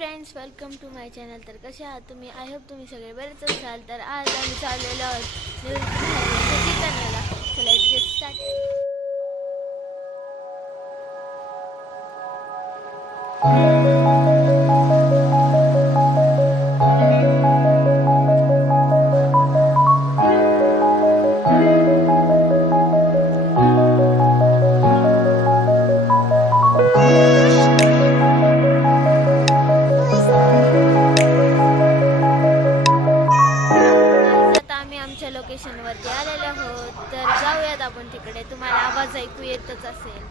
Friends, welcome to my channel. तर कसे आहात तुम्ही? आय होप तुम्ही सगळे बरेच असाल. तर आज आम्ही चाललेलो आहोत ठिकाणाला. So let's get started. लोकेशनवरती आलेलो आहोत. तर जाऊयात आपण तिकडे. तुम्हाला आवाज ऐकू येतच असेल.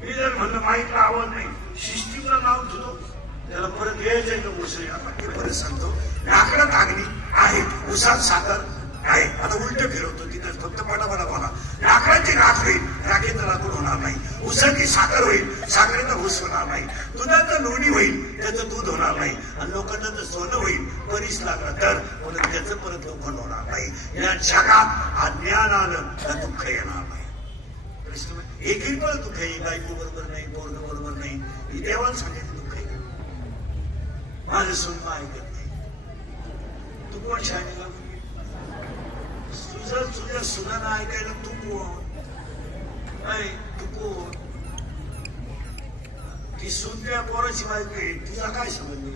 मी जर म्हणलं माईकला आवाज नाही, सिस्टीमला नाव घेतो, त्याला परत यायचंय का उसळी? आता ते परत सांगतो. लाकडं तागणी आहे, उसात साखर आहे. आता उलट फिरवतो तिथं, फक्त पटापटा बोला. लाकडाची राख होईल, राखेचं लाकूड होणार नाही. उसाची साखर होईल, साखरेचा ऊस होणार नाही. दुधाचं लोणी होईल, त्याचं दूध होणार नाही. आणि लोखंडाचं सोनं होईल, परीस लागलं तर म्हणून त्याचं परत लोखंड होणार नाही. या जगात अज्ञान आलं तर दुःख येणार नाही. एकही पण दुःख आहे, बायको बरोबर नाही, पोरग बरोबर नाही, ही देवाला सांगायचं दुःख आहे. माझं सुन ऐकत नाही. तू कोण शाळेला तुझ्या सुनानं ऐकायला तू कोण? तू कोण? ती सून त्या पोराची बायको आहे, तुझा काय समजली?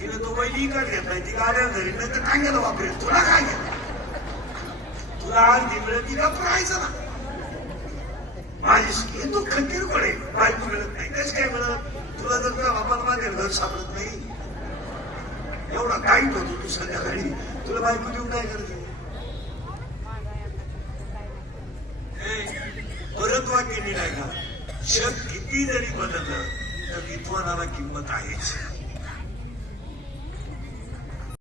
तिला तो वैली का घेतलाय? ती गाड्या घरी नाही तर काय गेलं वापरेल? तुला काय घेतलं? तुला आज मिळत ती गप्प राहायचं ना. माझी दुःख किरकोळ आहे, बायको मिळत नाही. तेच काय मिळत? तुला जर तुला बापाला माझ्या घर सापडत नाही, एवढा टाईट होतो तू संध्याकाळी, तुला बायको देऊन काय करते? परत वाक्य नाही का? जग किती जरी बदललं तर विद्वानाला किंमत आहेच.